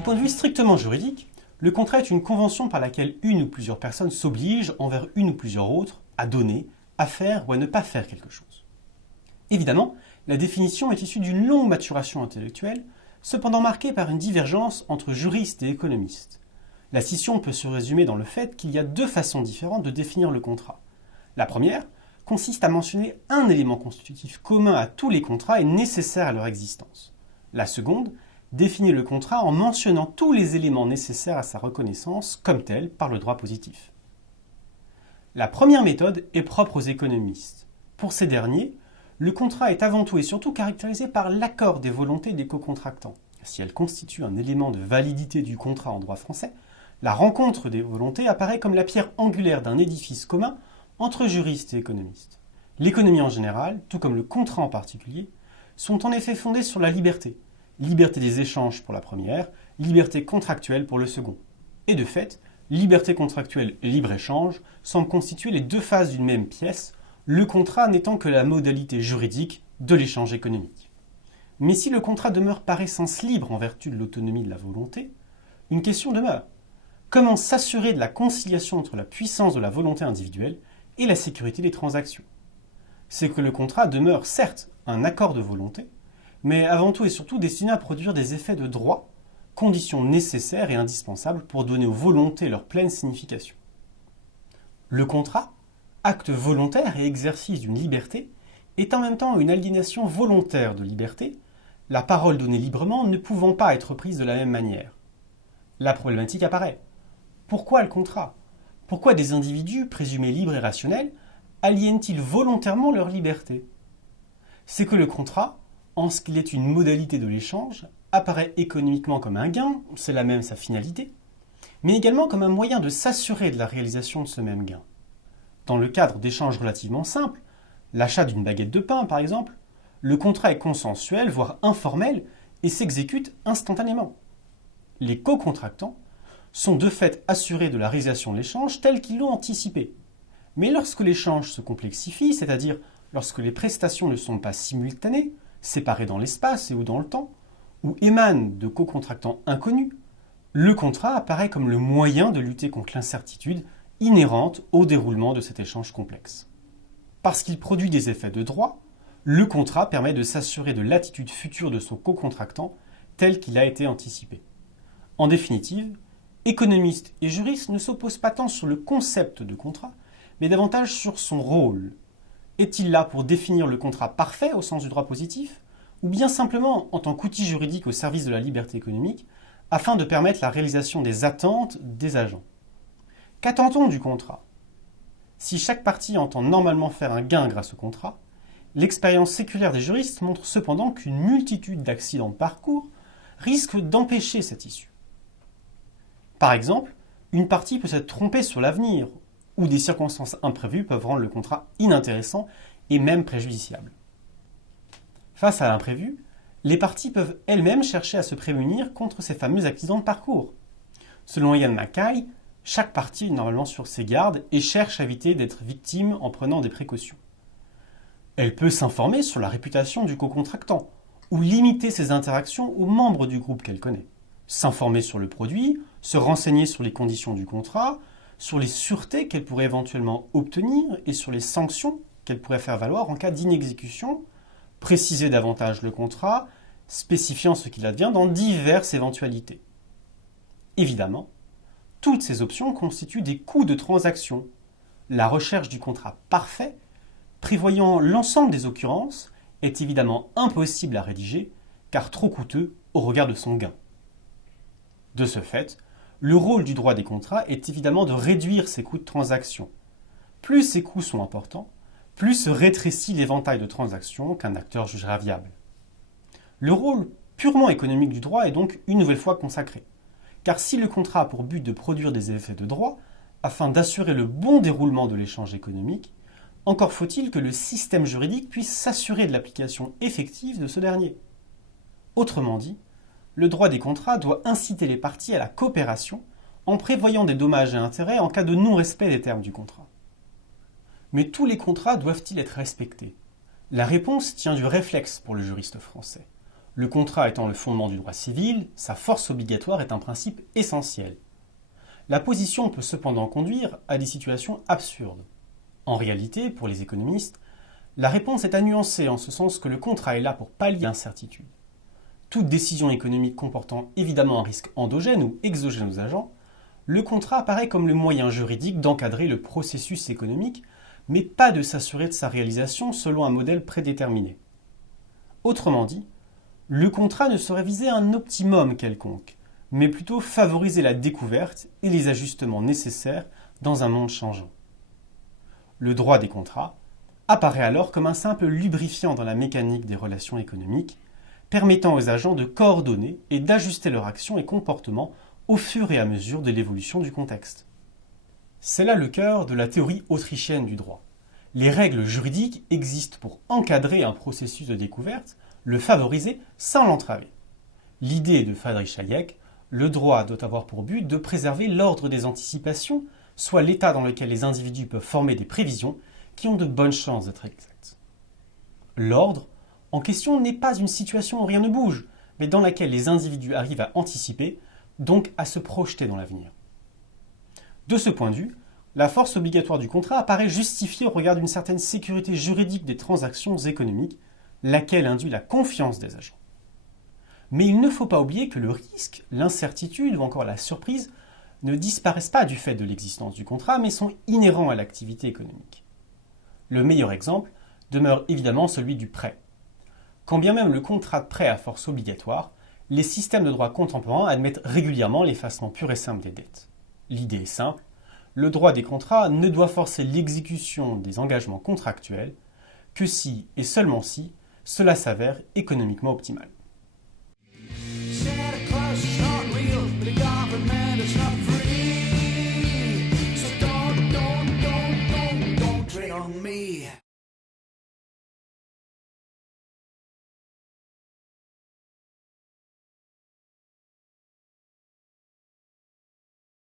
Du point de vue strictement juridique, le contrat est une convention par laquelle une ou plusieurs personnes s'obligent envers une ou plusieurs autres à donner, à faire ou à ne pas faire quelque chose. Évidemment, la définition est issue d'une longue maturation intellectuelle, cependant marquée par une divergence entre juristes et économistes. La scission peut se résumer dans le fait qu'il y a deux façons différentes de définir le contrat. La première consiste à mentionner un élément constitutif commun à tous les contrats et nécessaire à leur existence. La seconde définit le contrat en mentionnant tous les éléments nécessaires à sa reconnaissance comme tels par le droit positif. La première méthode est propre aux économistes. Pour ces derniers, le contrat est avant tout et surtout caractérisé par l'accord des volontés des co-contractants. Si elle constitue un élément de validité du contrat en droit français, la rencontre des volontés apparaît comme la pierre angulaire d'un édifice commun entre juristes et économistes. L'économie en général, tout comme le contrat en particulier, sont en effet fondés sur la liberté. Liberté des échanges pour la première, liberté contractuelle pour le second. Et de fait, liberté contractuelle et libre-échange semblent constituer les deux faces d'une même pièce, le contrat n'étant que la modalité juridique de l'échange économique. Mais si le contrat demeure par essence libre en vertu de l'autonomie de la volonté, une question demeure. Comment s'assurer de la conciliation entre la puissance de la volonté individuelle et la sécurité des transactions? C'est que le contrat demeure certes un accord de volonté, mais avant tout et surtout destiné à produire des effets de droit, condition nécessaire et indispensable pour donner aux volontés leur pleine signification. Le contrat, acte volontaire et exercice d'une liberté, est en même temps une aliénation volontaire de liberté, la parole donnée librement ne pouvant pas être prise de la même manière. La problématique apparaît. Pourquoi le contrat? Pourquoi des individus présumés libres et rationnels aliènent-ils volontairement leur liberté? C'est que le contrat, en ce qu'il est une modalité de l'échange, apparaît économiquement comme un gain, c'est là même sa finalité, mais également comme un moyen de s'assurer de la réalisation de ce même gain. Dans le cadre d'échanges relativement simples, l'achat d'une baguette de pain par exemple, le contrat est consensuel, voire informel, et s'exécute instantanément. Les co-contractants sont de fait assurés de la réalisation de l'échange tel qu'ils l'ont anticipé. Mais lorsque l'échange se complexifie, c'est-à-dire lorsque les prestations ne sont pas simultanées, séparées dans l'espace et ou dans le temps, ou émanent de co-contractants inconnus, le contrat apparaît comme le moyen de lutter contre l'incertitude inhérente au déroulement de cet échange complexe. Parce qu'il produit des effets de droit, le contrat permet de s'assurer de l'attitude future de son co-contractant tel qu'il a été anticipé. En définitive, économistes et juristes ne s'opposent pas tant sur le concept de contrat, mais davantage sur son rôle. Est-il là pour définir le contrat parfait au sens du droit positif, ou bien simplement en tant qu'outil juridique au service de la liberté économique, afin de permettre la réalisation des attentes des agents? Qu'attend-on du contrat? Si chaque partie entend normalement faire un gain grâce au contrat, l'expérience séculaire des juristes montre cependant qu'une multitude d'accidents de parcours risquent d'empêcher cette issue. Par exemple, une partie peut s'être trompée sur l'avenir, ou des circonstances imprévues peuvent rendre le contrat inintéressant et même préjudiciable. Face à l'imprévu, les parties peuvent elles-mêmes chercher à se prémunir contre ces fameux accidents de parcours. Selon Ian Mackay, chaque partie est normalement sur ses gardes et cherche à éviter d'être victime en prenant des précautions. Elle peut s'informer sur la réputation du co-contractant ou limiter ses interactions aux membres du groupe qu'elle connaît. S'informer sur le produit, se renseigner sur les conditions du contrat, sur les sûretés qu'elle pourrait éventuellement obtenir et sur les sanctions qu'elle pourrait faire valoir en cas d'inexécution, préciser davantage le contrat, spécifiant ce qu'il advient dans diverses éventualités. Évidemment, toutes ces options constituent des coûts de transaction. La recherche du contrat parfait, prévoyant l'ensemble des occurrences, est évidemment impossible à rédiger, car trop coûteux au regard de son gain. De ce fait, le rôle du droit des contrats est évidemment de réduire ces coûts de transaction. Plus ces coûts sont importants, plus se rétrécit l'éventail de transactions qu'un acteur jugera viable. Le rôle purement économique du droit est donc une nouvelle fois consacré. Car si le contrat a pour but de produire des effets de droit, afin d'assurer le bon déroulement de l'échange économique, encore faut-il que le système juridique puisse s'assurer de l'application effective de ce dernier. Autrement dit, le droit des contrats doit inciter les parties à la coopération en prévoyant des dommages et intérêts en cas de non-respect des termes du contrat. Mais tous les contrats doivent-ils être respectés? La réponse tient du réflexe pour le juriste français. Le contrat étant le fondement du droit civil, sa force obligatoire est un principe essentiel. La position peut cependant conduire à des situations absurdes. En réalité, pour les économistes, la réponse est à nuancer en ce sens que le contrat est là pour pallier l'incertitude. Toute décision économique comportant évidemment un risque endogène ou exogène aux agents, le contrat apparaît comme le moyen juridique d'encadrer le processus économique, mais pas de s'assurer de sa réalisation selon un modèle prédéterminé. Autrement dit, le contrat ne saurait viser un optimum quelconque, mais plutôt favoriser la découverte et les ajustements nécessaires dans un monde changeant. Le droit des contrats apparaît alors comme un simple lubrifiant dans la mécanique des relations économiques, permettant aux agents de coordonner et d'ajuster leurs actions et comportements au fur et à mesure de l'évolution du contexte. C'est là le cœur de la théorie autrichienne du droit. Les règles juridiques existent pour encadrer un processus de découverte, le favoriser sans l'entraver. L'idée de Friedrich Hayek, le droit doit avoir pour but de préserver l'ordre des anticipations, soit l'état dans lequel les individus peuvent former des prévisions qui ont de bonnes chances d'être exactes. L'ordre en question n'est pas une situation où rien ne bouge, mais dans laquelle les individus arrivent à anticiper, donc à se projeter dans l'avenir. De ce point de vue, la force obligatoire du contrat apparaît justifiée au regard d'une certaine sécurité juridique des transactions économiques, laquelle induit la confiance des agents. Mais il ne faut pas oublier que le risque, l'incertitude ou encore la surprise ne disparaissent pas du fait de l'existence du contrat, mais sont inhérents à l'activité économique. Le meilleur exemple demeure évidemment celui du prêt. Quand bien même le contrat de prêt a force obligatoire, les systèmes de droit contemporains admettent régulièrement l'effacement pur et simple des dettes. L'idée est simple, le droit des contrats ne doit forcer l'exécution des engagements contractuels que si, et seulement si, cela s'avère économiquement optimal.